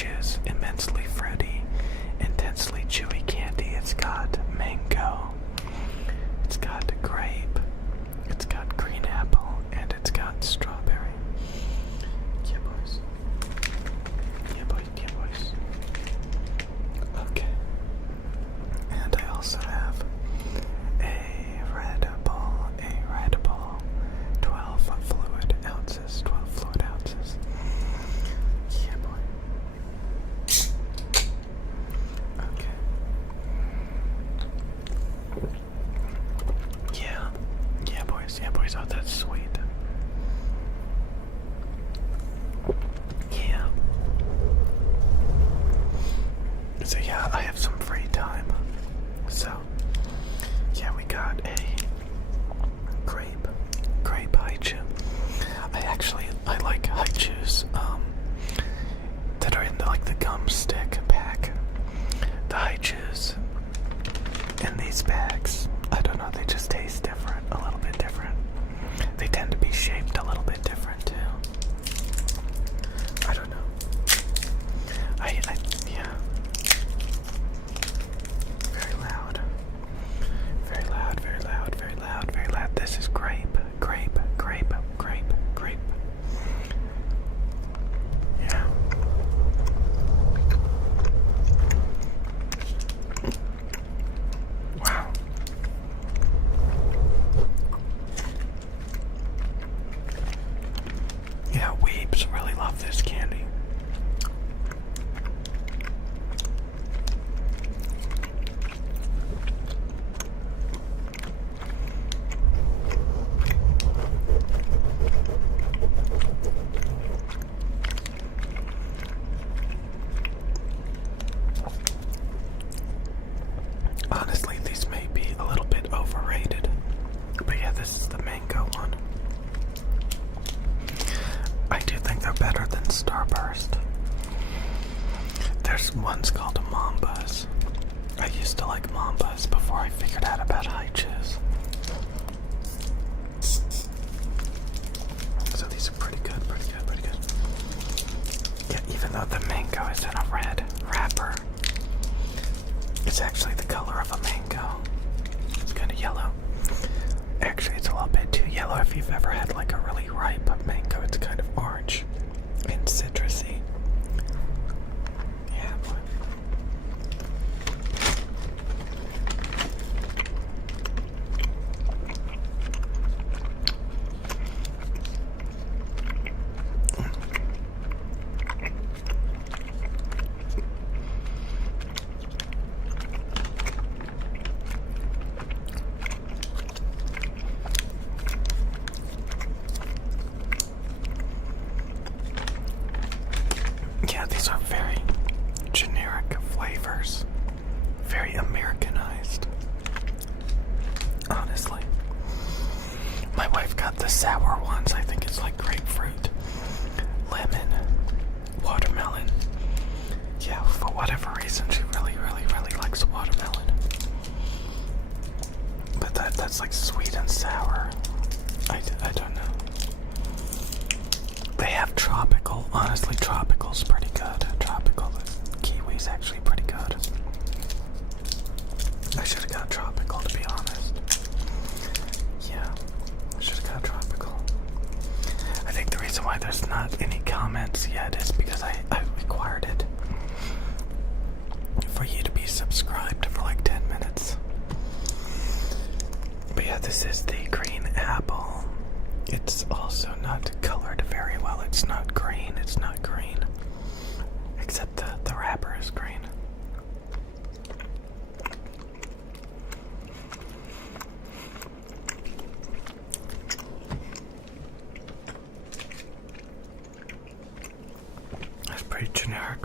Chews, immensely fruity, intensely chewy candy. It's got mango, it's got grape, it's got green apple, and it's got strawberry. Yeah, boys. Yeah, boys. Yeah, boys. Okay. And I also have a Red Bull, 12 fluid ounces, 12 fluid ounces. Yeah, boy. Okay. Yeah, boys, oh, that's sweet. Yeah. So yeah, I have some free time. So, yeah, we got a grape haichu. I like haichus, that are in the gum stick pack. The haichus in these bags, I don't know, they just taste different, a little bit different. They tend to be shaped a little bit different too. I don't know. Yeah. Very loud. Very loud, very loud, very loud, very loud. This is grape. Yeah. Wow. Yeah, weebs really love this candy. Honestly, these may be a little bit overrated, but yeah, this is the mango one. I do think they're better than Starburst. There's ones called Mambas. I used to like Mambas before I figured out about haichus. So these are pretty good. Yeah, even though the mango is in a red wrapper, it's actually the color of a mango. It's kind of yellow. Actually, it's a little bit too yellow. If you've ever had like a really ripe mango, it's kind of orange and citrusy. Yeah, boy. Yeah, these are very generic flavors. Very Americanized. Honestly. My wife got the sour ones. I think it's like grapefruit, lemon, watermelon. Yeah, for whatever reason, she really likes watermelon. But that's like sweet and sour. I don't know. They have tropical. Honestly, tropical's pretty good. Tropical, the kiwi's actually pretty good. I should have got tropical, to be honest. Yeah, I should have got tropical. I think the reason why there's not any comments yet is because I required it for you to be subscribed for like 10 minutes. But yeah, this is the green apple. It's also not colored very well. It's not green. Except the wrapper is green. That's pretty generic.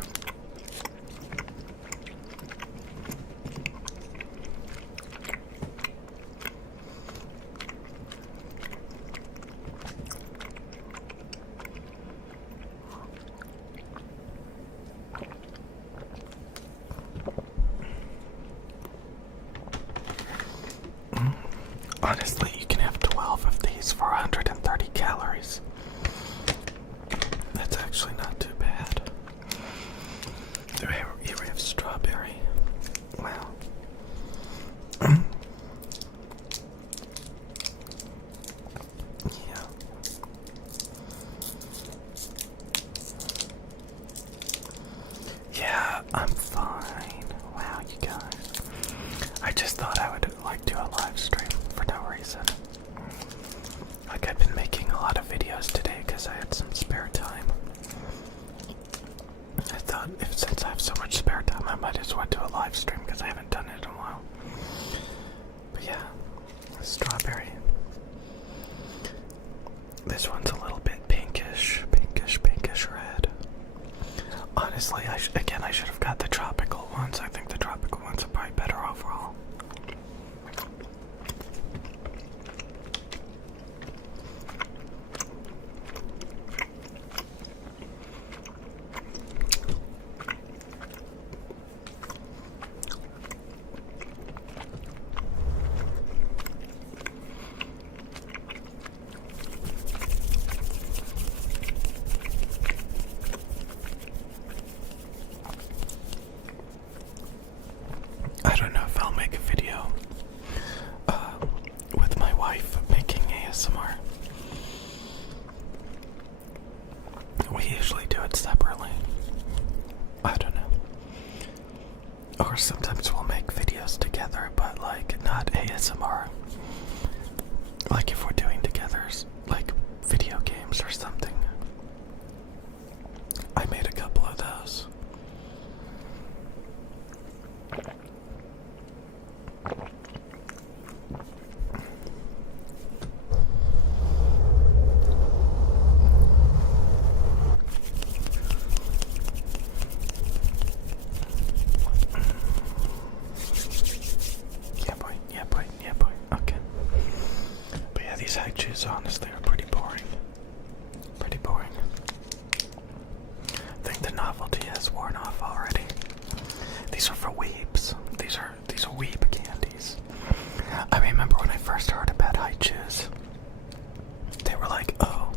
Honestly, you can have 12 of these for 130 calories. That's actually not too bad. just want to do a live stream because I haven't done it in a while. But yeah, strawberry. This one's a little bit pinkish red. Honestly, I should have got the tropical ones. I think the tropical ones are probably better overall. I don't know if I'll make a video with my wife making ASMR. We usually do it separately. I don't know. Or sometimes we'll make videos together, but like not ASMR. Like if we're doing together, like video games or something. I made a couple of those. Yeah boy, okay. But yeah, these haikus honestly are pretty boring. Pretty boring. I think the novelty has worn off already. These are for weebs. These are weeb candies. I remember when I first heard about haikus, they were like, oh,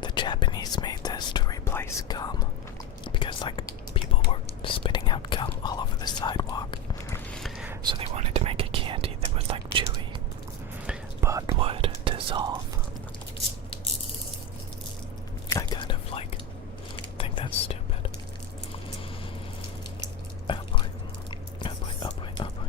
the Japanese made this to replace gum. Because like people were spitting out gum all over the sidewalk. So they wanted to make a candy that was like chewy, but would dissolve. I kind of like think that's stupid. Oh boy. Oh boy, oh boy, oh boy.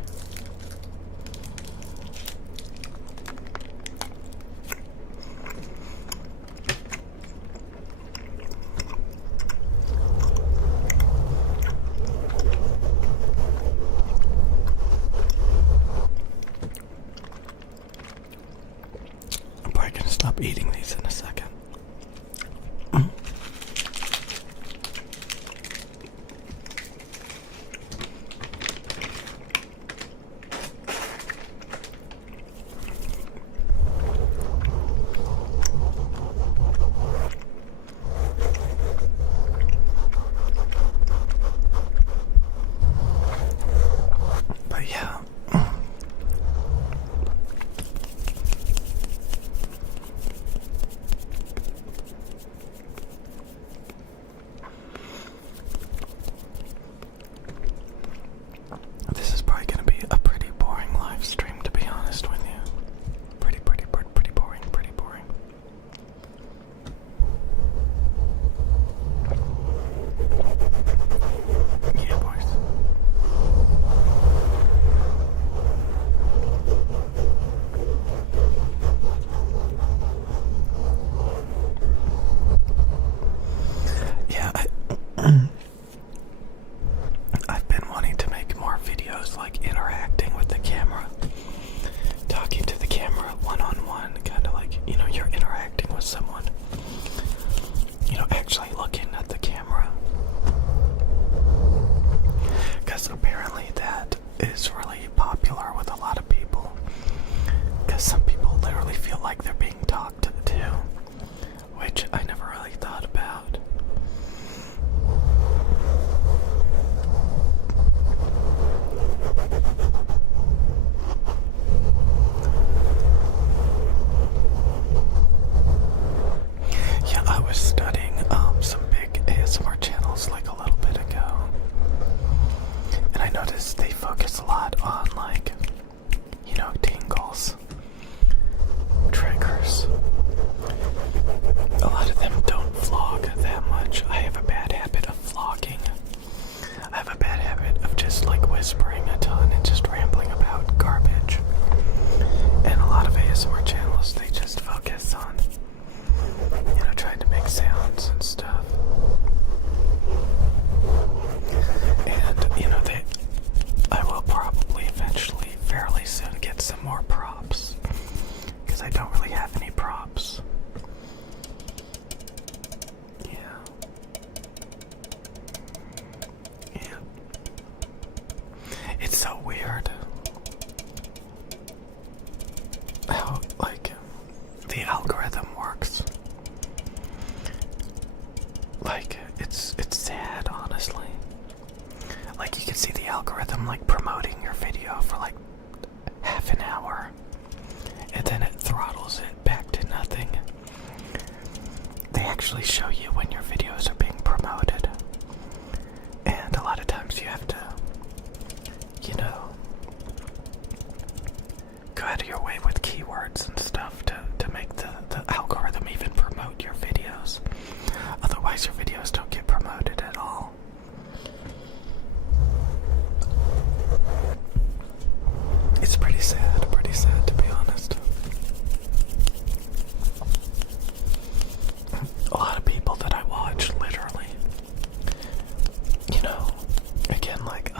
I'm probably gonna like, it's sad, honestly. Like, you can see the algorithm, like, promoting your video for, like, half an hour, and then it throttles it back to nothing. They actually show you when your videos are being promoted, and a lot of times you have to, you know, go out of your way with keywords and stuff to make the algorithm even promote your videos. Otherwise your videos don't get promoted at all. It's pretty sad to be honest. A lot of people that I watch, literally, you know, again, like,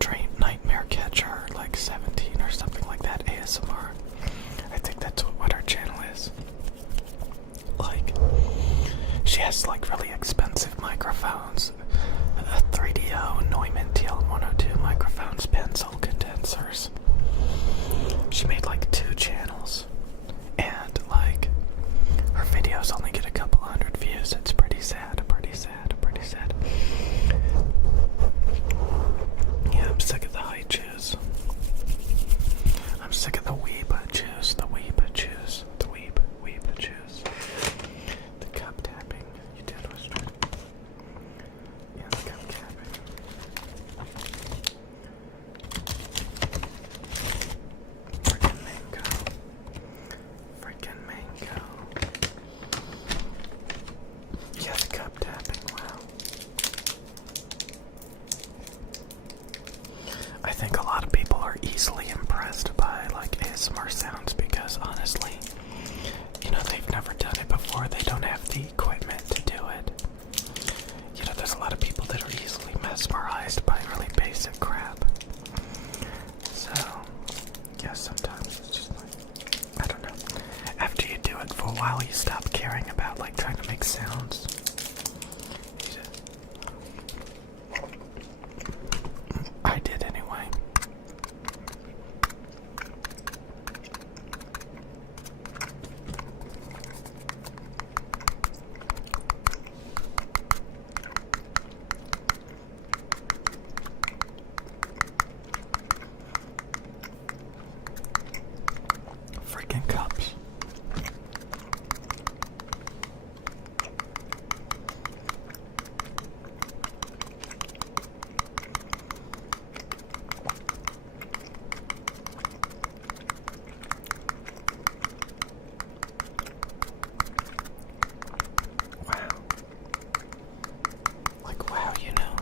Dream Nightmare Catcher, like 17 or something like that, ASMR. I think that's what her channel is. Like, she has, like, really expensive microphones, a 3DO, Neumann TL102 microphones, pencil condensers. She made, like, 2 channels, and, like, her videos only get a couple hundred views. It's pretty sad, pretty sad, pretty sad. Yeah, I'm sick of the high chews. I'm sick of the weeba chews, the weeba chews, the weeba chews. The cup tapping, you did was true. Yeah, the cup tapping. Freaking mango. Freaking mango. Yeah, the cup tapping, wow. I think a lot of people are easily impressed by, like, ASMR sounds because, honestly, you know, they've never done it before. They don't have the equipment to do it. You know, there's a lot of people that are easily mesmerized by really basic crap. So, yeah, sometimes it's just like, I don't know. After you do it for a while, you stop caring about, like, trying to make sounds. I did anyway. Freaking cups. Wow. Like, wow, you know.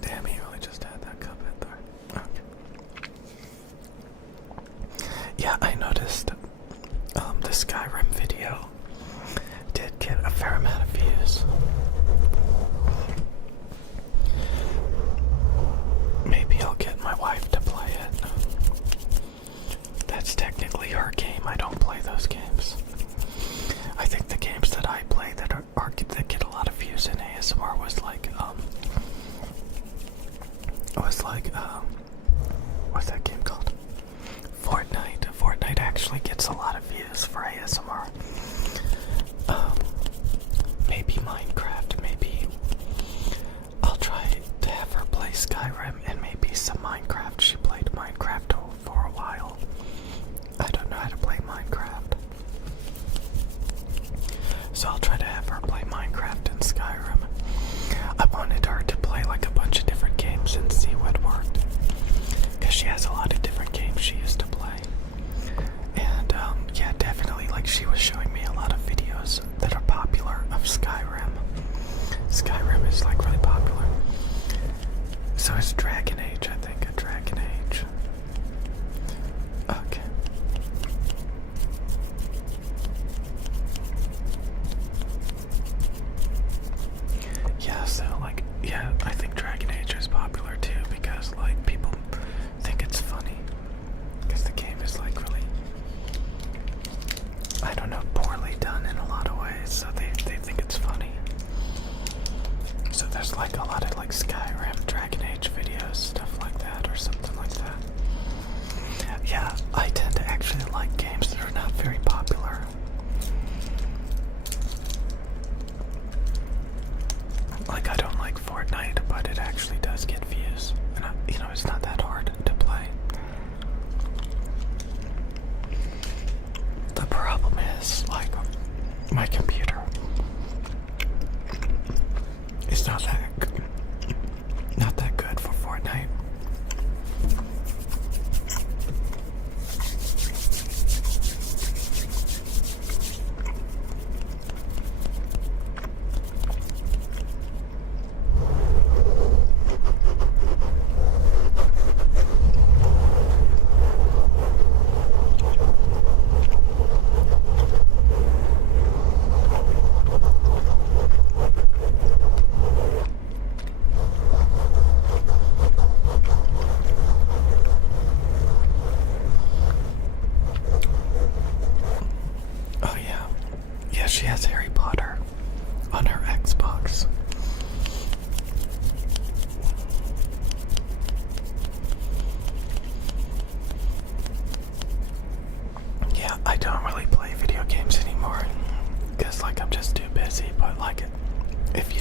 Damn, he really just had that cup in there. Okay. Yeah, I noticed the Skyrim video did get a fair amount of views. Maybe I'll get my wife to play it. That's technically her game. I don't play those games. I think the games that I play that that get a lot of views in ASMR was like what's that game called? Fortnite. Fortnite actually gets a lot of views for ASMR. Maybe Minecraft. Maybe I'll try to have her play Skyrim and maybe some Minecraft. She played Minecraft for a while. I don't know how to play Minecraft. So I'll try to have her play Minecraft and Skyrim. I wanted her to play like a bunch of different games and see what worked. Because she has a lot of different games she used to play. And yeah, definitely, like, she was showing me a lot of videos that are popular of Skyrim. Skyrim is like really popular. So it's Dragon Age, I think, a Dragon Age. Okay. Yeah, so like, yeah, I think Dragon Age is popular too because, like, people think it's funny. Because the game is, like, really, I don't know, poorly done in a lot of ways, so they think it's funny. So there's like a lot of like Skyrim, Dragon Age videos, stuff like that, or some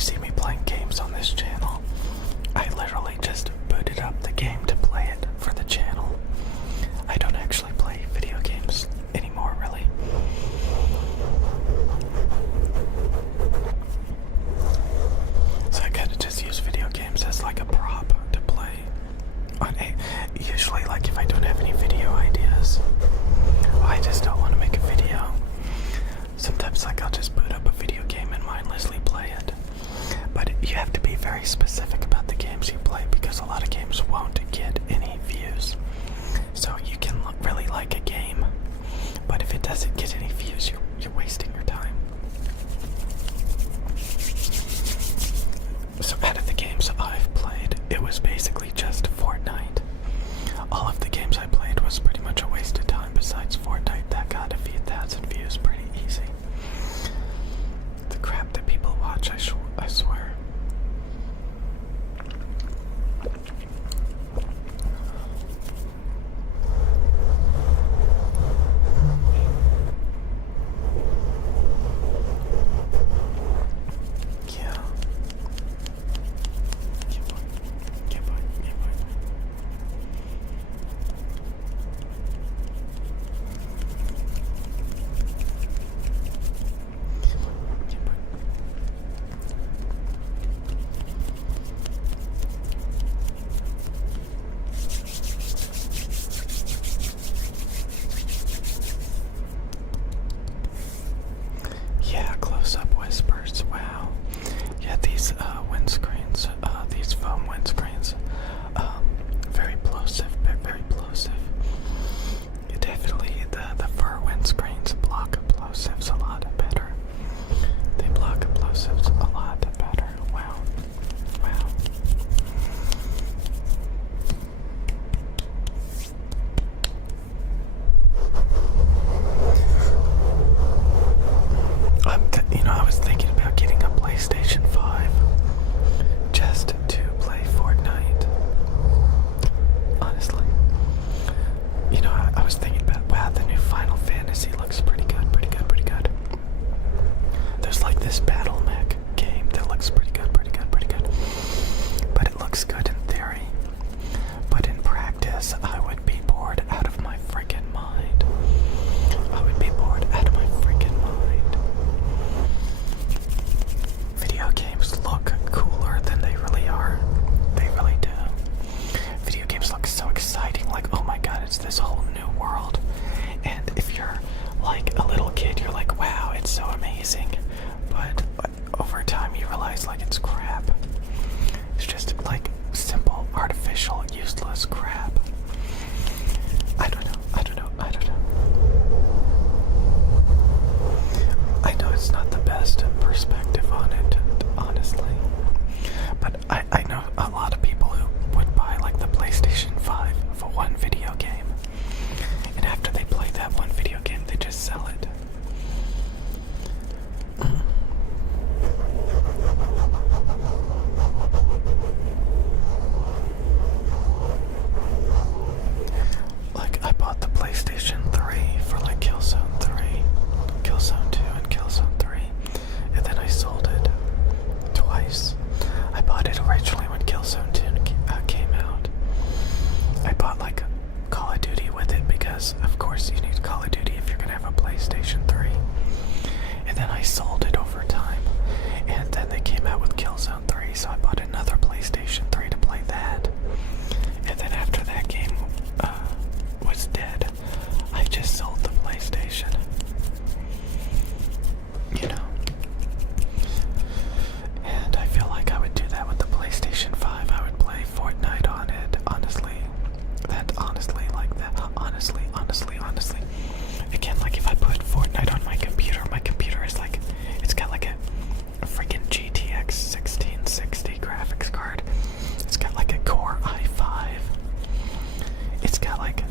see me playing games on this channel, I literally just booted up the game to play it for the channel. I don't actually play video games anymore, really. So I kind of just use video games as like a prop to play on a, usually like if I don't have any video ideas, or I just don't want to make a video. Sometimes like I'll just boot up a video game and mindlessly play it. But you have to be very specific about the games you play because a lot of games won't get any views. So you can really like a game, but if it doesn't get any views, you're wasting your time. So out of the games I've played, it was basically just Fortnite. All of the games I played was pretty much a waste of time besides Fortnite. That got a few thousand views pretty easy. The crap that people watch, I swear. Yeah, close-up whispers, wow. Yeah, these windscreens, these foam windscreens, very plosive, very plosive. Definitely the fur windscreens block plosives a lot better. They block plosives a lot better. Wow. Wow. I was thinking about getting a PlayStation 5 just to play Fortnite. Honestly. I was thinking about, wow, the new Final Fantasy looks pretty good, pretty good, pretty good. There's like this battle mech game that looks pretty good, pretty good, pretty good. But it looks good in theory. But in practice, I would be bored out of my freaking mind. I would be bored out of my freaking mind. Video games look cooler than they really are. They really do. Video games look so exciting, like, oh my god, it's this whole new world. And if you're like a little kid, you're like, wow, it's so amazing. But over time you realize like it's crap. It's just like simple, artificial, useless crap. I don't know. I know it's not the best perspective on it, honestly. But I know a lot of people who would buy like the PlayStation 5 for one video game. And after they play that one video game, they just sell it. Like, I bought the PlayStation 3 for like Killzone 3, Killzone 2, and Killzone 3. And then I sold it twice. I bought it originally when Killzone 2 came out. I bought like Call of Duty with it because, of course, you need Call of Duty if you're gonna have a PlayStation 3. And then I sold it over time. And then they came out with Killzone 3, so I bought another PlayStation 3 to play that. And then after that game was dead, I just sold the PlayStation. And I feel like I would do that with the PlayStation 5. I would play Fortnite on it, honestly. Honestly. Again, like if I put Fortnite on my computer is like, it's got like a freaking GTX 1660 graphics card. It's got like a Core i5. It's got like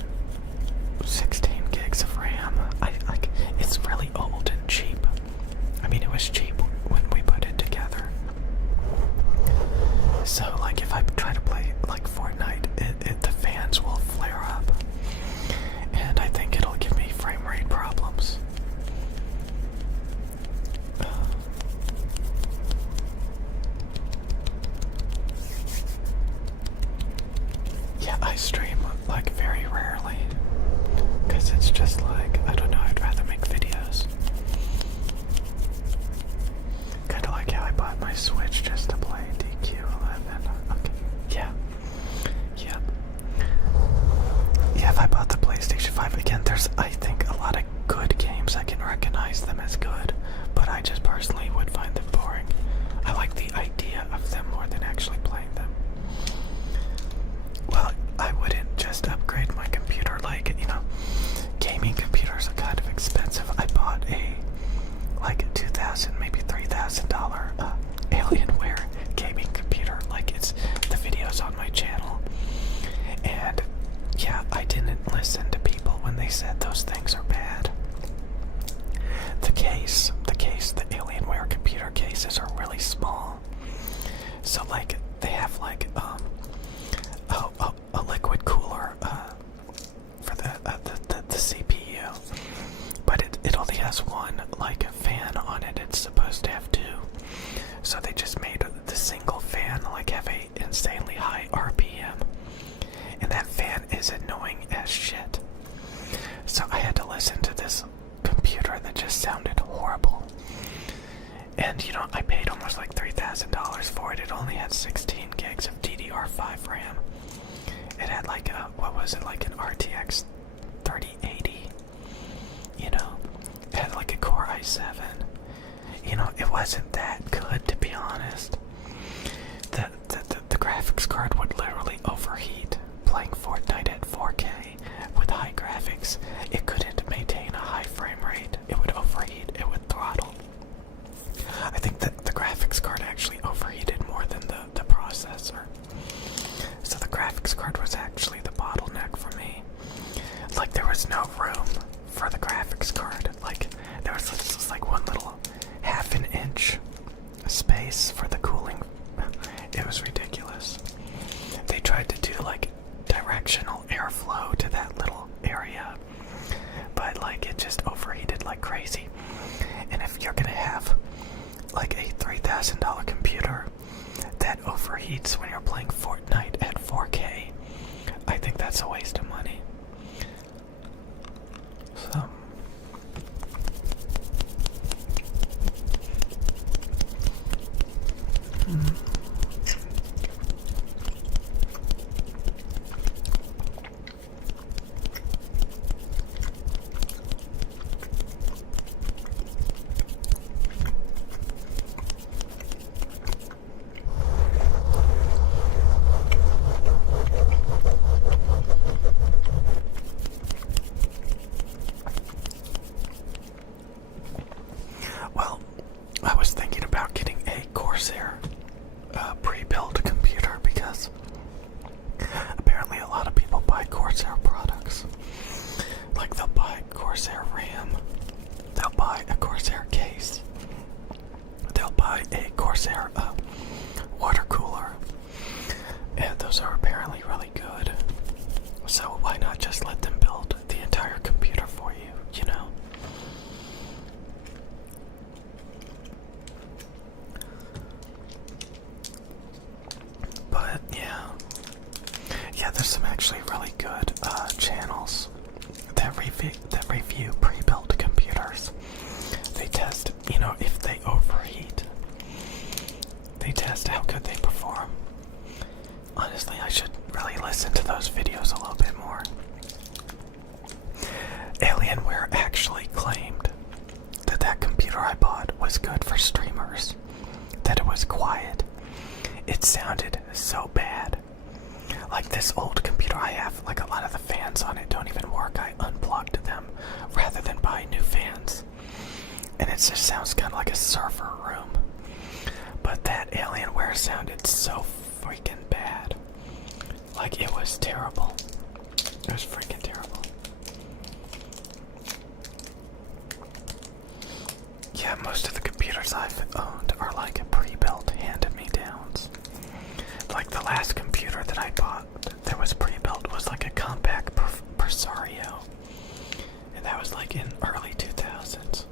16 gigs of RAM. It's really old and cheap. I mean, it was cheap when we put it together. So, like, if I try to play like Fortnite, the fans will flare up, and I think it'll give me frame rate problems. I stream like very rarely. Because it's just like, I don't know, I'd rather make videos. Kind of like how I bought my Switch just to play DQ11. Okay, yeah. Yep. Yeah, if I bought the PlayStation 5, again, there's, I think, a lot of good games. I can recognize them as good, but I just personally would find them boring. I like the idea of them more than actually playing them. Well, I wouldn't just upgrade my computer, like, you know, gaming computers are kind of expensive. I bought a, like, $2,000, maybe $3,000 Alienware gaming computer. Like, it's the videos on my channel. And, yeah, I didn't listen to people when they said those things are bad. The Alienware computer cases are really small. So, like, they have, like, a liquid cooler, for the CPU, but it only has one, like, a fan on it. It's supposed to have two, so they just made the single fan, like, have a insanely high RPM, and that fan is annoying as shit. So I had to listen to this computer that just sounded horrible. And, you know, I paid almost like $3,000 for it. It only had 16 gigs of DDR5 RAM. It had like a, what was it, like an RTX 3080, you know? It had like a Core i7. You know, it wasn't that good, to be honest. The graphics card would literally overheat playing Fortnite at 4K with high graphics. It couldn't maintain a high frame rate. It would overheat. It would throttle. I think that the graphics card actually overheated more than the processor. So the graphics card was actually the bottleneck for me. Like, there was no room for the graphics card. Like, there was just like one little half an inch space for the cooling. It was ridiculous. They tried to do like directional airflow to that little area, but like it just overheated like crazy. And if you're gonna have like a $3,000 computer that overheats when you're playing Fortnite at 4K, I think that's a waste of money. So well, I was thinking about getting a Corsair pre-built computer because apparently a lot of people buy Corsair products. Like, they'll buy Corsair RAM, they'll buy a Corsair case, they'll buy a Corsair water cooler, and those are apparently really good. So why not just let them build the entire computer for you, you know? But yeah, there's some actually really good channels that review pre-built computers. They test, you know, if they overheat. They test how good they perform. Honestly, I should really listen to those videos a little bit more. Alienware actually claimed that that computer I bought was good for streamers, that it was quiet. It sounded so bad. Like, this old computer I have, like, a lot of the fans on it don't even work. I unplugged them rather than buy new fans. And it just sounds kind of like a server room. But that Alienware sounded so freaking bad. Like, it was terrible. It was freaking terrible. Yeah, most of the computers I've owned are like pre-built hand-me-downs. Like, the last computer that I bought that was pre-built was like a compact Presario. And that was like in early 2000s.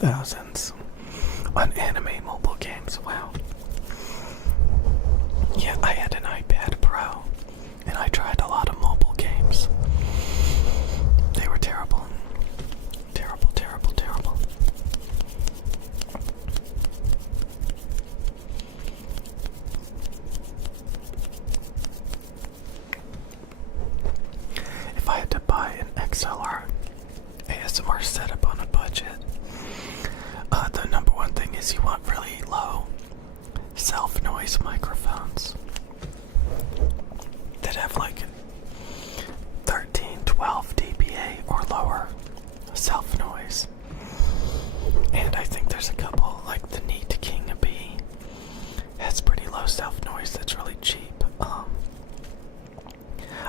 thousands on anime mobile games. Wow. Yeah, I had an iPad Pro, and I tried a lot of mobile games. They were terrible. Terrible, terrible, terrible. If I had to buy an XLR ASMR setup on a budget, the number one thing is you want really low self-noise microphones that have like 13, 12 dBA or lower self-noise. And I think there's a couple, like the Neat King B has pretty low self-noise that's really cheap.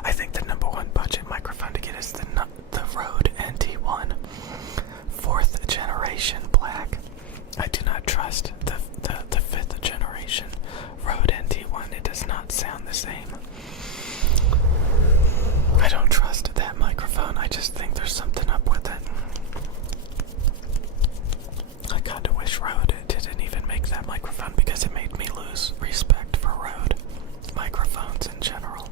I think the number one budget microphone to get is the Rode NT1 4th generation black. I do not trust the 5th generation Rode NT1. It does not sound the same. I don't trust that microphone. I just think there's something up with it. I kinda wish Rode didn't even make that microphone because it made me lose respect for Rode microphones in general.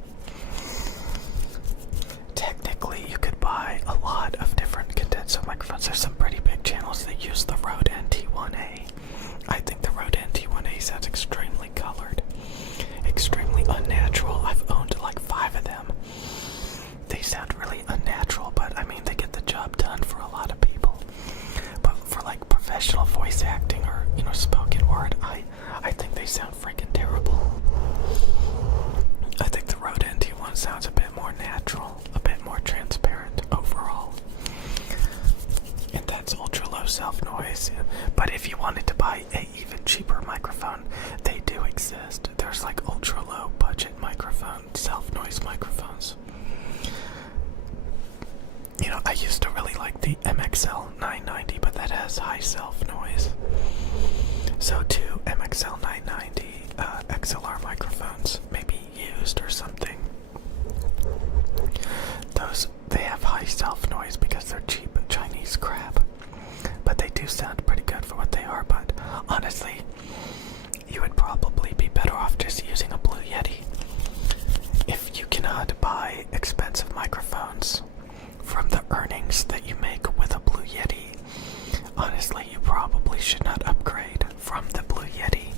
Technically, you could buy a lot of different condenser microphones. There's some pretty big channels that use the Rode NT1A. I think the Rode NT1A sounds extremely colored, extremely unnatural. I've owned like 5 of them. They sound really unnatural, but I mean, they get the job done for a lot of people. But for like professional voice acting or, you know, spoken word, I think they sound freaking terrible. I think the Rode NT1 sounds a bit more natural, a bit more transparent overall. And that's ultra low self-noise. But if you wanted to buy a even cheaper microphone, they do exist. There's like ultra low budget microphone, self-noise microphones. You know, I used to really like the MXL 990, but that has high self-noise. So two MXL 990 XLR microphones, maybe used or something. They have high self-noise because they're cheap Chinese crap. But they do sound pretty good for what they are, but honestly, you would probably be better off just using a Blue Yeti. If you cannot buy expensive microphones from the earnings that you make with a Blue Yeti, honestly, you probably should not upgrade from the Blue Yeti.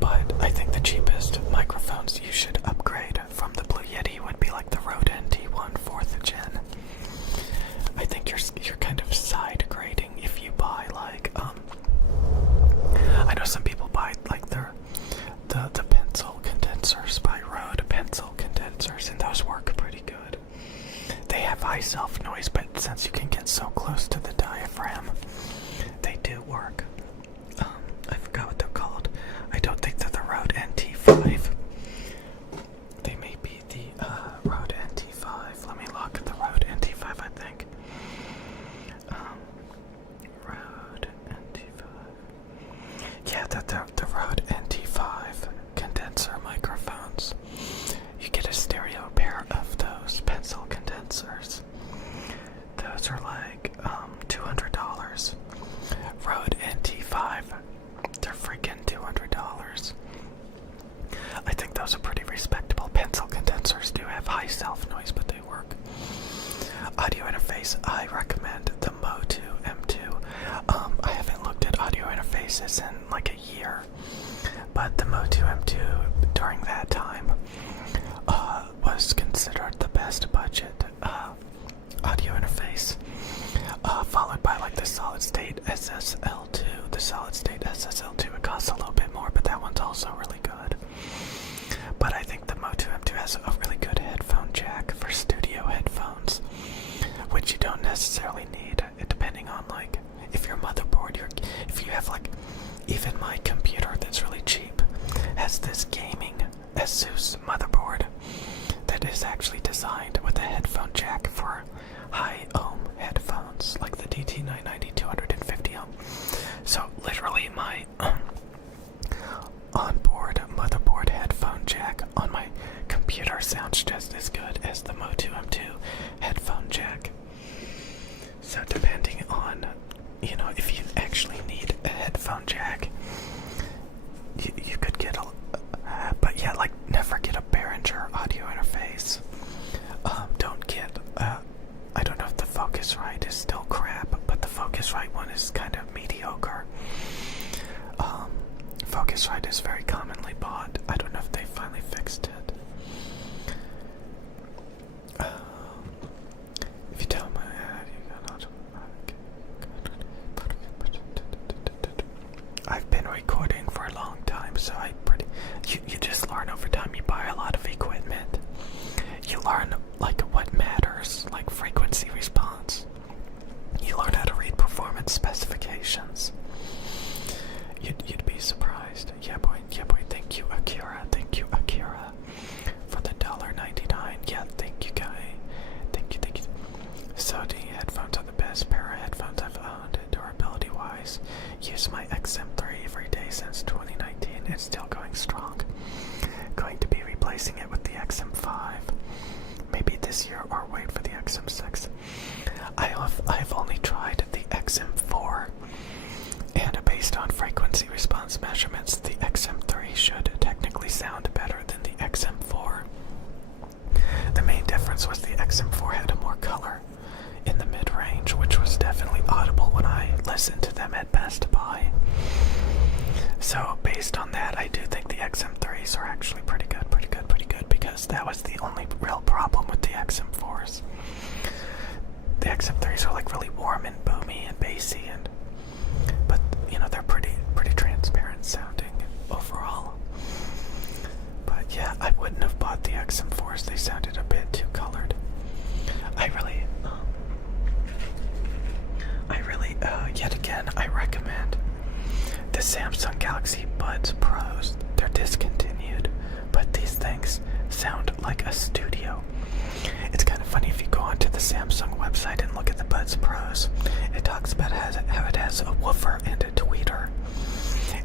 But I think the cheapest microphones you should upgrade from the Blue Yeti would be like the Rode NT1 4th gen. I think you're kind of side grading if you buy like I know some people buy like the pencil condensers by Rode pencil condensers, and those work pretty good. They have high self-noise, but since you can get so close to the diaphragm, they do work. I forgot what they're called. I don't think they're the Rode NT5. They may be the Rode NT5. Let me look at the Rode NT5, I think. Rode NT5. Yeah, the Rode NT5 condenser microphones. You get a stereo pair of those pencil condensers. Those are like $200. Rode NT5, they're freaking $200. I think those are pretty respectable. Pencil condensers do have high self-noise, but they work. Audio interface, I recommend the Motu M2. I haven't looked at audio interfaces in like a year, but the Motu M2 during that time was considered the best budget audio interface, followed by like the solid state SSL2. The solid state SSL2, it costs a little bit more, but that one's also really good. But I think the Motu M2 has a really good headphone jack for studio headphones, which you don't necessarily need, depending on like if your motherboard, if you have like, even my computer that's really cheap has this gaming Asus motherboard that is actually designed with a headphone jack for high ohm headphones, like the DT990 250 ohm. So literally my onboard motherboard headphone jack on my computer sounds just as good as the Motu M2 headphone jack. So depending on, you know, if you actually need a headphone jack, you could get a, but yeah, like never get a Behringer audio interface. Don't get, I don't know if the Focusrite is still crap, but the Focusrite one is kind of mediocre. Focusrite is very commonly bought. I don't know if they finally fixed it. If you tell me, I've been recording for a long time, so you just learn over time. You buy a lot of equipment. You learn like what matters, like frequency response. You learn how to read performance specifications. You'd be surprised. Yeah boy, thank you Akira, for the $1.99. Yeah, thank you guy. Thank you. So the headphones are the best pair of headphones I've owned, durability wise. Use my XM3 every day since 2019. It's still going strong. Going to be replacing it with the XM5. Maybe this year or wait for the XM6. I've only tried the XM4, and based on frequency response measurements, the XM3 should technically sound better than the XM4. The main difference was the XM4 had more color in the mid-range, which was definitely audible when I listened to them at Best Buy. So based on that, I do think the XM3s are actually pretty good, because that was the only real problem with the XM4s. The XM3s are like really warm and boomy and bassy, but you know, they're pretty transparent sounding overall. But yeah, I wouldn't have bought the XM4s. They sounded a bit too colored. Yet again, I recommend the Samsung Galaxy Buds Pros. They're discontinued, but these things sound like a studio. It's kind of funny if you go onto the Samsung website and look at the Buds Pros. It talks about how it has a woofer and a tweeter,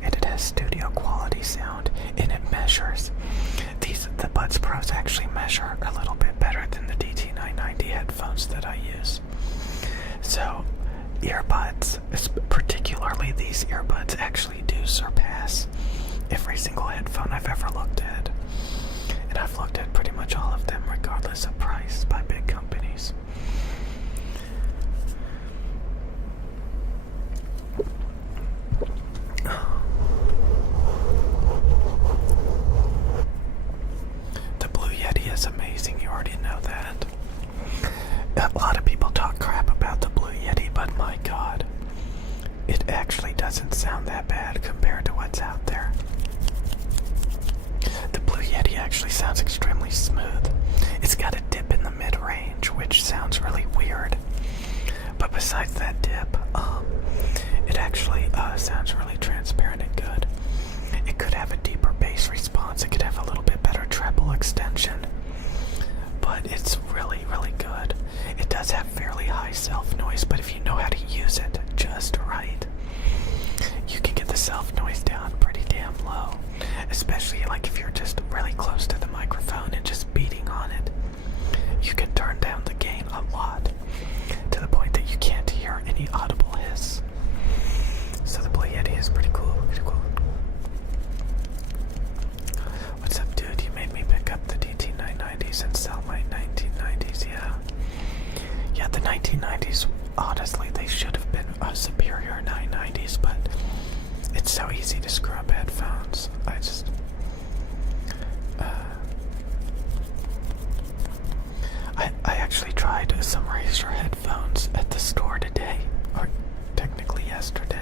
and it has studio quality sound, and it measures. The Buds Pros actually measure a little bit better than the DT990 headphones that I use. So earbuds, particularly these earbuds, actually do surpass every single headphone I've ever looked at. And I've looked at pretty much all of them regardless of price by big companies. The Blue Yeti is amazing, you already know that. A lot of people talk crap about the Blue Yeti, but my god, it actually doesn't sound that bad compared to what's out there. The Blue Yeti actually sounds extremely smooth. It's got a dip in the mid-range, which sounds really weird. But besides that dip, it actually sounds really transparent and good. It could have a deeper bass response. It could have a little bit better treble extension. But it's really good. It does have fairly high self-noise, but if you know how to use it just right, you can get the self-noise down pretty damn low. Especially like if you're just really close to the microphone and just beating on it. You can turn down the gain a lot, to the point that you can't hear any audible hiss. So the Blue Yeti is pretty cool. What's up, dude? You made me pick up the DT990s and sell my 1990s, yeah. Yeah, the 1990s, honestly, they should have been a superior 990s, but it's so easy to screw up headphones. I actually tried some Razer headphones at the store today, or technically yesterday.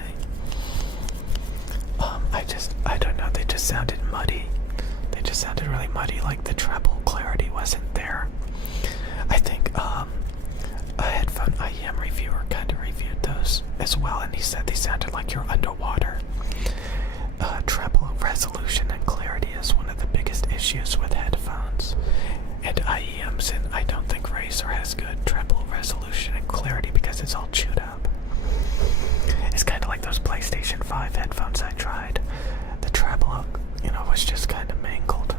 I don't know, they just sounded muddy. They just sounded really muddy, like the treble clarity wasn't there. I think a headphone IEM reviewer kind of reviewed those as well, and he said they sounded like you're underwater. Treble resolution and clarity is one of the biggest issues with headphones and IEMs, and I don't think Razer has good treble resolution and clarity because it's all chewed up. It's kind of like those PlayStation 5 headphones I tried. The treble, was just kind of mangled,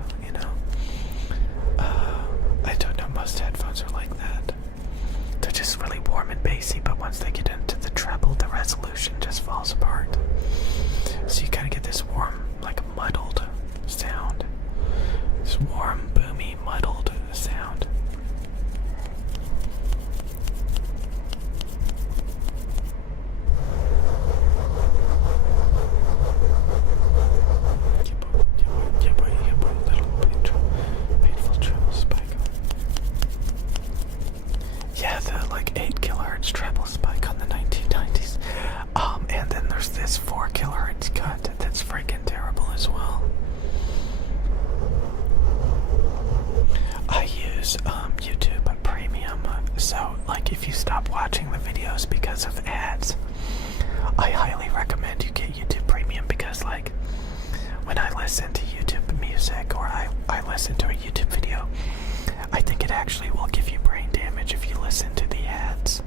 I don't know, most headphones are like that. They're just really warm and bassy, but once they get into the treble, the resolution like 8 kilohertz treble spike on the 1990s. And then there's this 4 kilohertz cut that's freaking terrible as well. I use YouTube Premium, so like if you stop watching the videos because of ads, I highly recommend you get YouTube Premium, because like when I listen to YouTube music or I listen to a YouTube video, I think it actually will give you brain damage if you listen to the ads.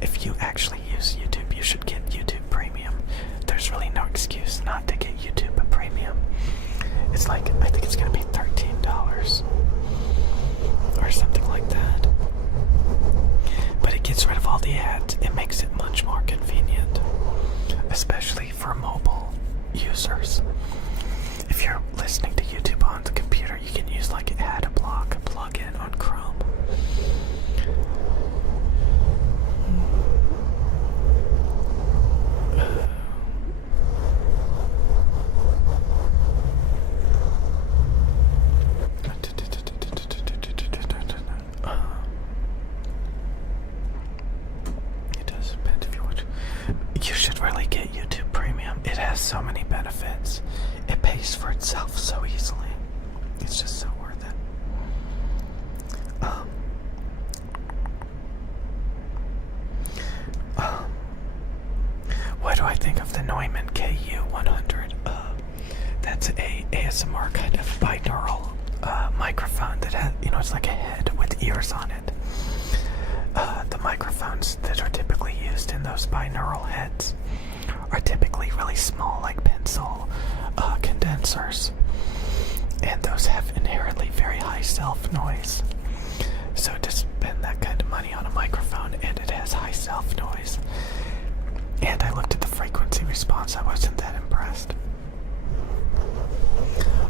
If you actually use YouTube, you should get YouTube Premium. There's really no excuse not to get YouTube Premium. It's like, I think it's gonna be $13 or something like that. But it gets rid of all the ads. It makes it much more convenient, especially for mobile users. If you're listening to YouTube on the computer, you can use like ad block plugin on Chrome. It does depend if you watch. You should really get YouTube Premium. It has so many benefits. It pays for itself so easily. It's just so worth it. What do I think of the Neumann KU100? That's a ASMR kind of binaural microphone that has, it's like a head with ears on it. The microphones that are typically used in those binaural heads are typically really small, like pencil condensers, and those have inherently very high self-noise. So to spend that kind of money on a microphone and it has high self-noise, and I looked at the frequency response, I wasn't that impressed.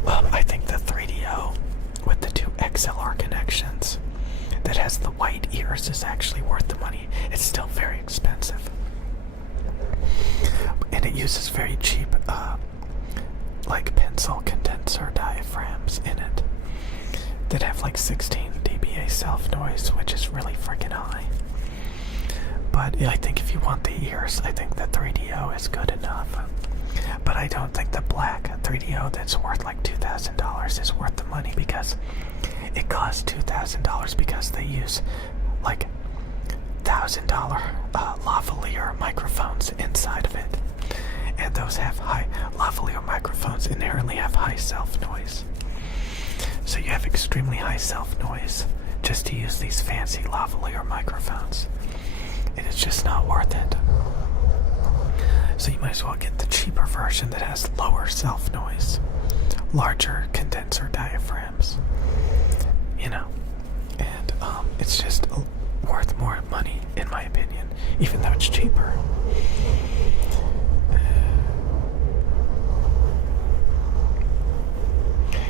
I think the 3DO with the 2 XLR connections that has the white ears is actually worth the money. It's still very expensive. And it uses very cheap, like pencil condenser diaphragms in it that have like 16 dBA self-noise, which is really freaking high. But I think if you want the ears, I think the 3DO is good enough. But I don't think the black 3DO that's worth like $2,000 is worth the money, because it costs $2,000 because they use like $1,000 lavalier microphones inside of it. And those have high lavalier microphones inherently have high self-noise. So you have extremely high self-noise just to use these fancy lavalier microphones. And it's just not worth it. So you might as well get the cheaper version that has lower self-noise, larger condenser diaphragms, and it's just worth more money in my opinion, even though it's cheaper.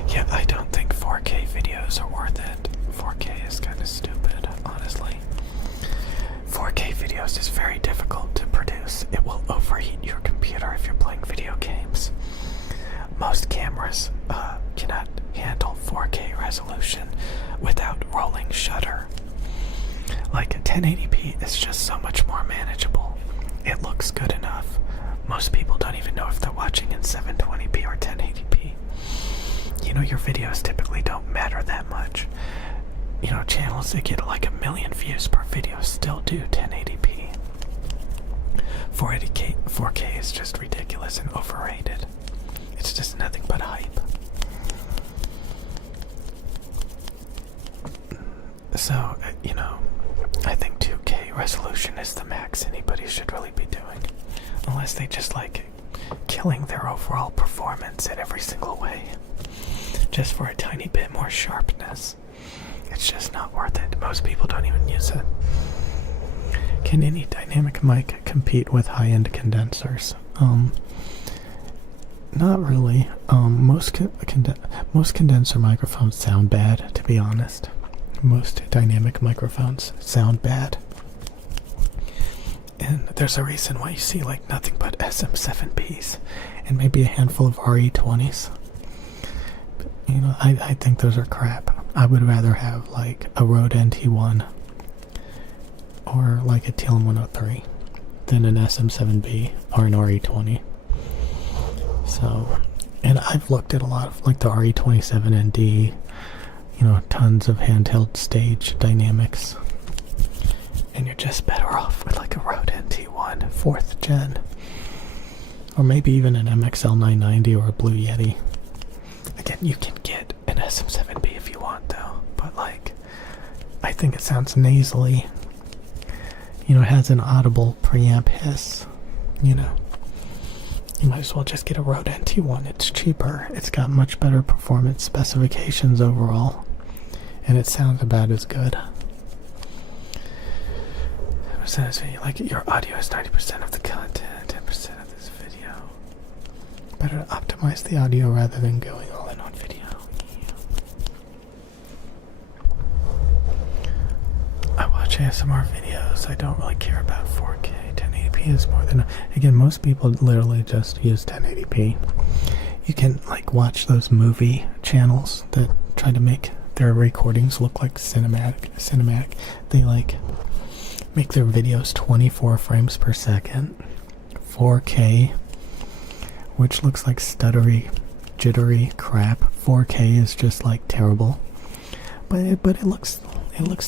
Yeah, I don't think 4K videos are worth it. 4K is kind of stupid, honestly. 4K videos is very difficult to produce. It will overheat your computer if you're playing video games. Most cameras cannot handle 4K resolution without rolling shutter. Like 1080p is just so much more manageable. It looks good enough. Most people don't even know if they're watching in 720p or 1080p. Your videos typically don't matter that much. Channels that get like 1 million views per video still do 1080p. 4K is just ridiculous and overrated. It's just nothing but hype. So, I think 2K resolution is the max anybody should really be doing. Unless they just like killing their overall performance in every single way. Just for a tiny bit more sharpness. It's just not worth it. Most people don't even use it. Can any dynamic mic compete with high-end condensers? Not really. Most condenser microphones sound bad, to be honest. Most dynamic microphones sound bad. And there's a reason why you see like nothing but SM7Bs and maybe a handful of RE20s. I think those are crap. I would rather have like a Rode NT1 or like a TLM103 than an SM7B or an RE20. So, and I've looked at a lot of like the RE27ND, tons of handheld stage dynamics. And you're just better off with like a Rode NT1 4th gen. Or maybe even an MXL 990 or a Blue Yeti. Again, you can get an SM7B if you want though. But like, I think it sounds nasally. It has an audible preamp hiss. You might as well just get a Rode NT1. It's cheaper. It's got much better performance specifications overall. And it sounds about as good. Like your audio is 90% of the content, 10% of this video. Better to optimize the audio rather than going all in on video. I watch ASMR videos. I don't really care about 4K. 1080p is more than... Again, most people literally just use 1080p. You can like watch those movie channels that try to make their recordings look like cinematic. They like make their videos 24 frames per second, 4K, which looks like stuttery, jittery crap. 4K is just like terrible, but it looks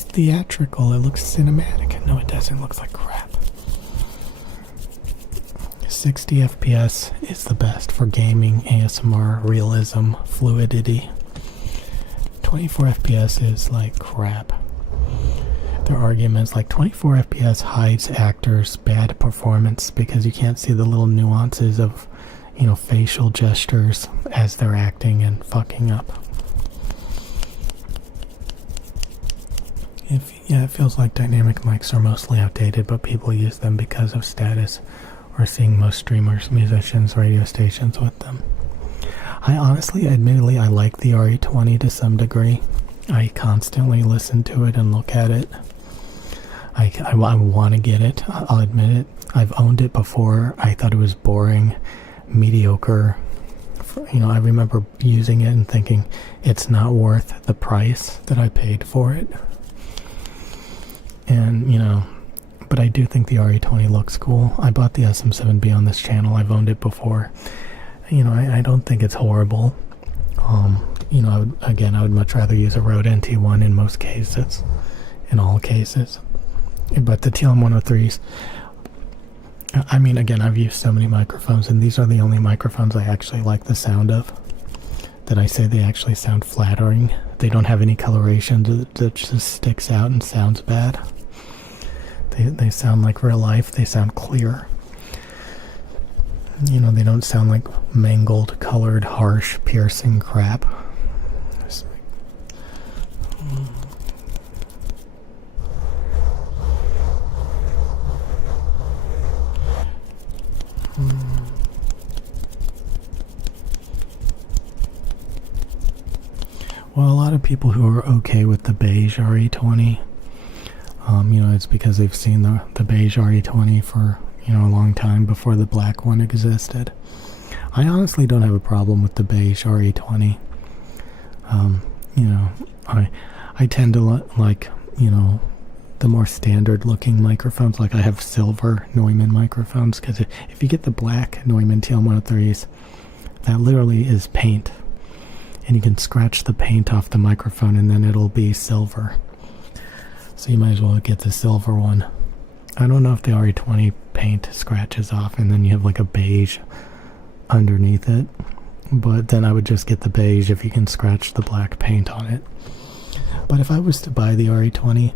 theatrical. It looks cinematic. No, it doesn't. It looks like crap. 60 FPS is the best for gaming, ASMR, realism, fluidity. 24 FPS is like crap. Their arguments like 24 FPS hides actors' bad performance because you can't see the little nuances of, facial gestures as they're acting and fucking up. It feels like dynamic mics are mostly outdated, but people use them because of status or seeing most streamers, musicians, radio stations with them. I honestly, admittedly, I like the RE20 to some degree. I constantly listen to it and look at it. I want to get it. I'll admit it. I've owned it before. I thought it was boring, mediocre. I remember using it and thinking it's not worth the price that I paid for it. And, but I do think the RE20 looks cool. I bought the SM7B on this channel. I've owned it before. I don't think it's horrible. I would much rather use a Rode NT1 in most cases. In all cases. But the TLM103s, I've used so many microphones, and these are the only microphones I actually like the sound of. That I say they actually sound flattering. They don't have any coloration that just sticks out and sounds bad. They sound like real life. They sound clear. They don't sound like mangled, colored, harsh, piercing crap. Well, a lot of people who are okay with the beige RE20, it's because they've seen the beige RE20 for, a long time before the black one existed. I honestly don't have a problem with the beige RE20. I tend to like, the more standard looking microphones. Like I have silver Neumann microphones, because if you get the black Neumann TL103s, that literally is paint. And you can scratch the paint off the microphone and then it'll be silver. So you might as well get the silver one. I don't know if the RE20 paint scratches off and then you have like a beige underneath it. But then I would just get the beige if you can scratch the black paint on it. But if I was to buy the RE20,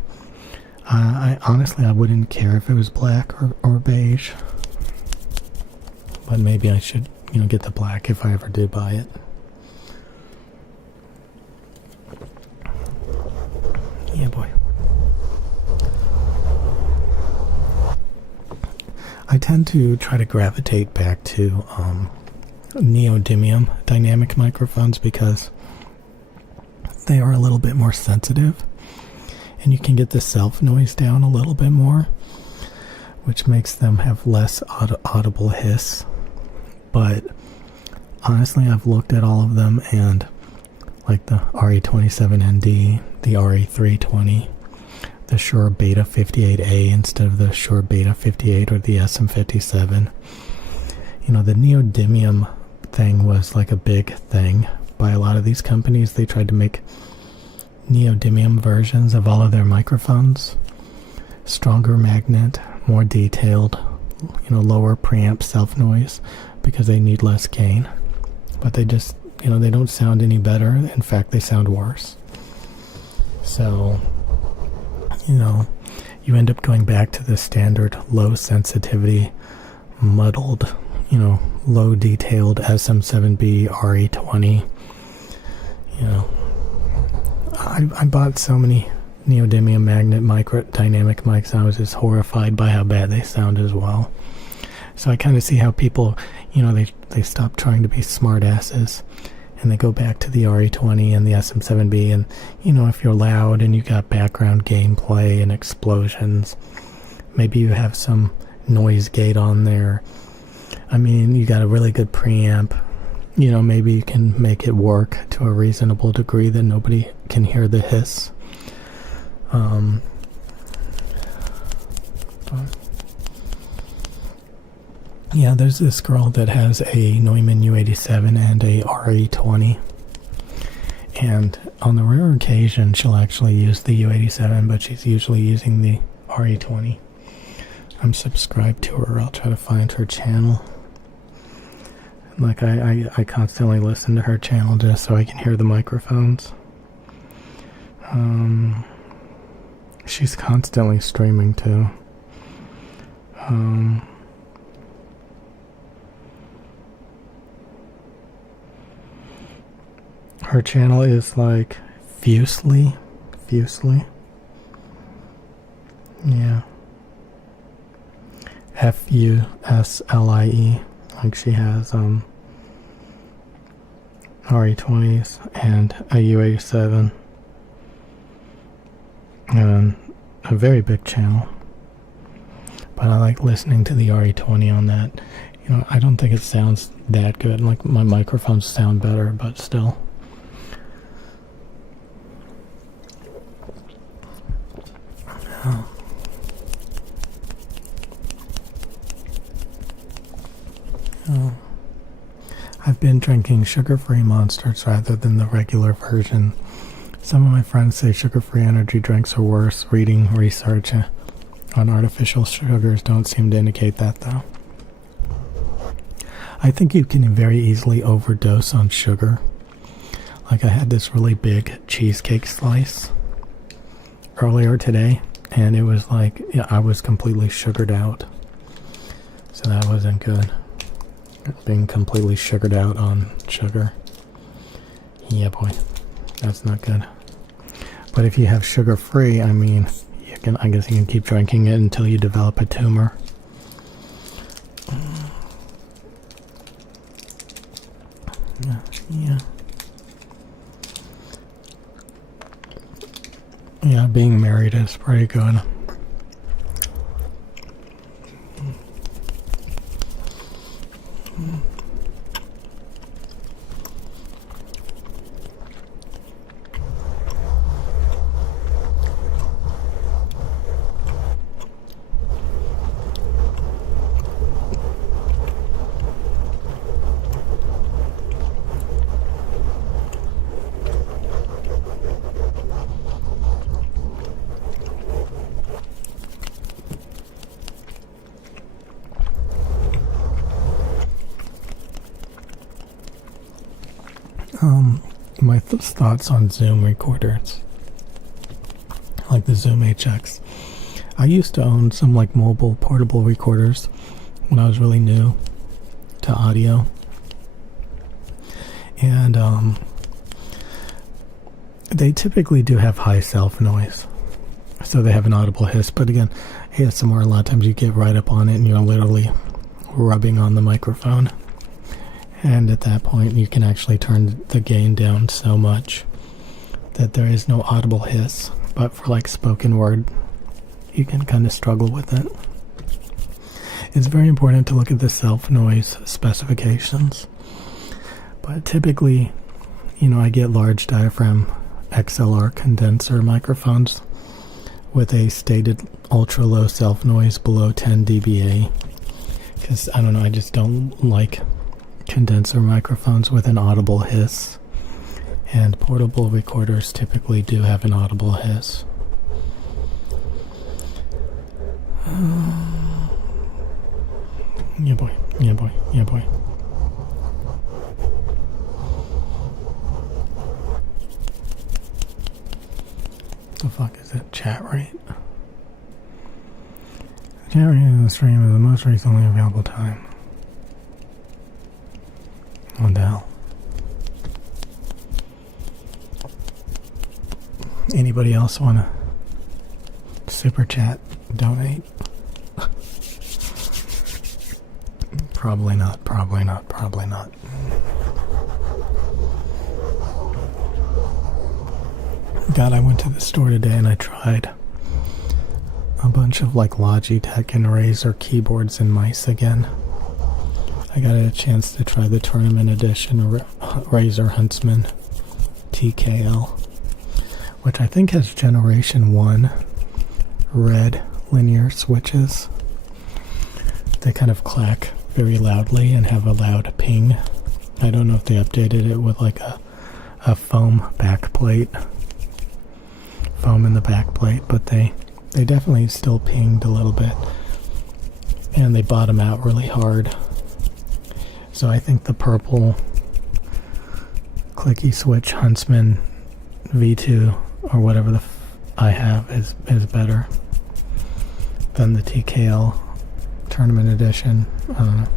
I honestly wouldn't care if it was black or beige. But maybe I should, get the black if I ever did buy it. Yeah, boy. I tend to try to gravitate back to neodymium dynamic microphones because they are a little bit more sensitive and you can get the self noise down a little bit more, which makes them have less audible hiss. But honestly, I've looked at all of them, and like the RE27ND, the RE320, the Shure Beta 58A instead of the Shure Beta 58 or the SM57. You know, the neodymium thing was like a big thing by a lot of these companies. They tried to make neodymium versions of all of their microphones. Stronger magnet, more detailed, you know, lower preamp self noise because they need less gain. But they just, you know, they don't sound any better. In fact, they sound worse. So, you know, you end up going back to the standard low sensitivity, muddled, you know, low detailed SM7B RE20. You know, I bought so many neodymium magnet dynamic mics, and I was just horrified by how bad they sound as well. So I kind of see how people, you know, they stop trying to be smart asses and they go back to the RE20 and the SM7B, and, you know, if you're loud and you got background gameplay and explosions, maybe you have some noise gate on there. I mean, you got a really good preamp. You know, maybe you can make it work to a reasonable degree that nobody can hear the hiss. Yeah, there's this girl that has a Neumann U87 and a RE20. And on the rare occasion, she'll actually use the U87, but she's usually using the RE20. I'm subscribed to her. I'll try to find her channel. Like, I constantly listen to her channel just so I can hear the microphones. She's constantly streaming too. Her channel is like Fusely. Yeah. Fuslie. Like, she has RE20s and a U87 and a very big channel. But I like listening to the RE20 on that. You know, I don't think it sounds that good. Like, my microphones sound better, but still. I've been drinking sugar-free Monsters rather than the regular version. Some of my friends say sugar-free energy drinks are worse. Reading research on artificial sugars don't seem to indicate that, though. I think you can very easily overdose on sugar. Like, I had this really big cheesecake slice earlier today, and it was like, yeah, I was completely sugared out. So that wasn't good. Being completely sugared out on sugar. Yeah, boy. That's not good. But if you have sugar-free, I mean, I guess you can keep drinking it until you develop a tumor. Yeah, being married is pretty good. My thoughts on Zoom recorders, like the Zoom HX. I used to own some like mobile portable recorders when I was really new to audio, and they typically do have high self noise, so they have an audible hiss. But again, ASMR, a lot of times you get right up on it and you're literally rubbing on the microphone. And at that point, you can actually turn the gain down so much that there is no audible hiss. But for like spoken word, you can kind of struggle with it. It's very important to look at the self-noise specifications. But typically, you know, I get large diaphragm XLR condenser microphones with a stated ultra low self noise below 10 dBA. Because I don't know, I just don't like condenser microphones with an audible hiss. And portable recorders typically do have an audible hiss. Yeah boy, yeah boy, yeah boy. The fuck is it? Chat rate? Chat rate in the stream is the most recently available time. What the hell? Anybody else want to super chat, donate? Probably not, probably not, probably not. God, I went to the store today and I tried a bunch of like Logitech and Razer keyboards and mice again. I got a chance to try the tournament edition Razer Huntsman TKL, which I think has Generation 1 red linear switches. They kind of clack very loudly and have a loud ping. I don't know if they updated it with like a foam backplate. Foam in the backplate, but they definitely still pinged a little bit. And they bottom out really hard. So I think the purple clicky switch Huntsman V2 or whatever I have is better than the TKL tournament edition. I don't know.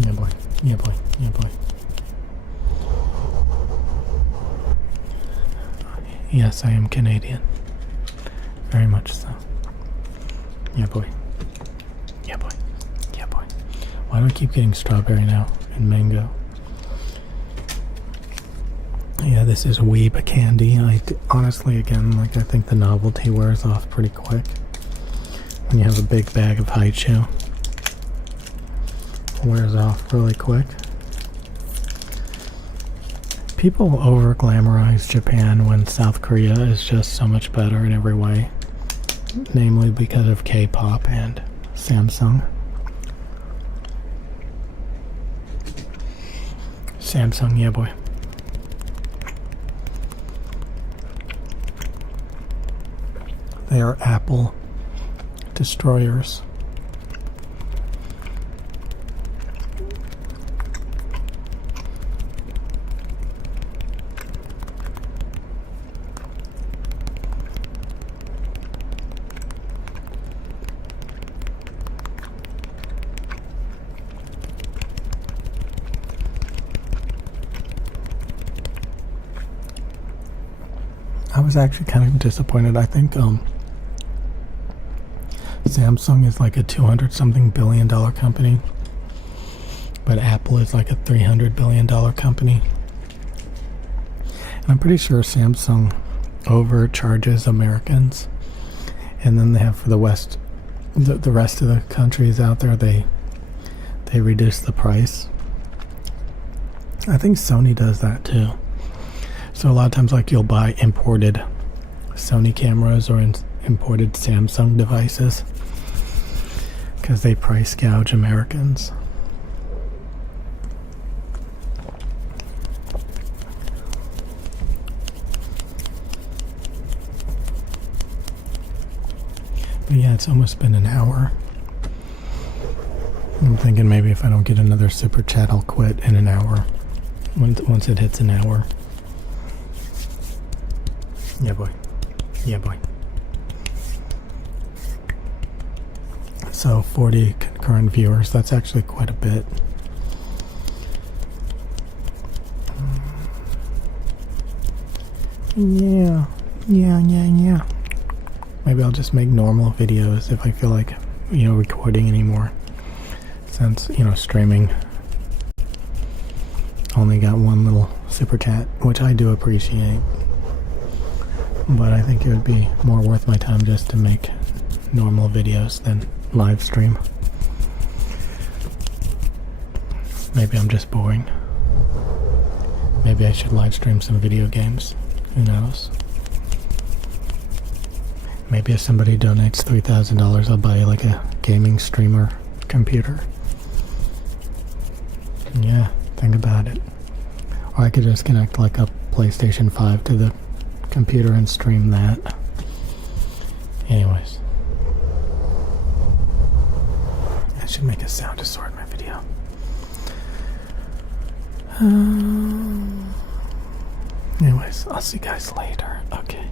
Yeah boy, yeah boy, yeah boy. Yes, I am Canadian. Very much so. Yeah boy. Yeah boy. Yeah boy. Why do I keep getting strawberry now and mango? Yeah, this is weeb candy. Honestly, again, like I think the novelty wears off pretty quick when you have a big bag of Haichu. Wears off really quick. People over glamorize Japan when South Korea is just so much better in every way, namely because of K-pop and Samsung. Samsung, yeah boy. They are Apple destroyers. I was actually kind of disappointed. I think Samsung is like a $200-something billion company, but Apple is like a $300 billion company. And I'm pretty sure Samsung overcharges Americans, and then they have for the rest of the countries out there, they reduce the price. I think Sony does that too. So a lot of times, like, you'll buy imported Sony cameras or imported Samsung devices because they price gouge Americans. But yeah, it's almost been an hour. I'm thinking maybe if I don't get another super chat, I'll quit in an hour. Once it hits an hour. Yeah boy. Yeah boy. So 40 concurrent viewers, that's actually quite a bit. Yeah. Maybe I'll just make normal videos if I feel like, recording anymore. Since, streaming only got one little super chat, which I do appreciate. But I think it would be more worth my time just to make normal videos than live stream. Maybe I'm just boring. Maybe I should live stream some video games. Who knows? Maybe if somebody donates $3,000, I'll buy like a gaming streamer computer. Yeah, think about it. Or I could just connect like a PlayStation 5 to the computer and stream that. Anyways. I should make a sound distort in my video. Anyways, I'll see you guys later. Okay.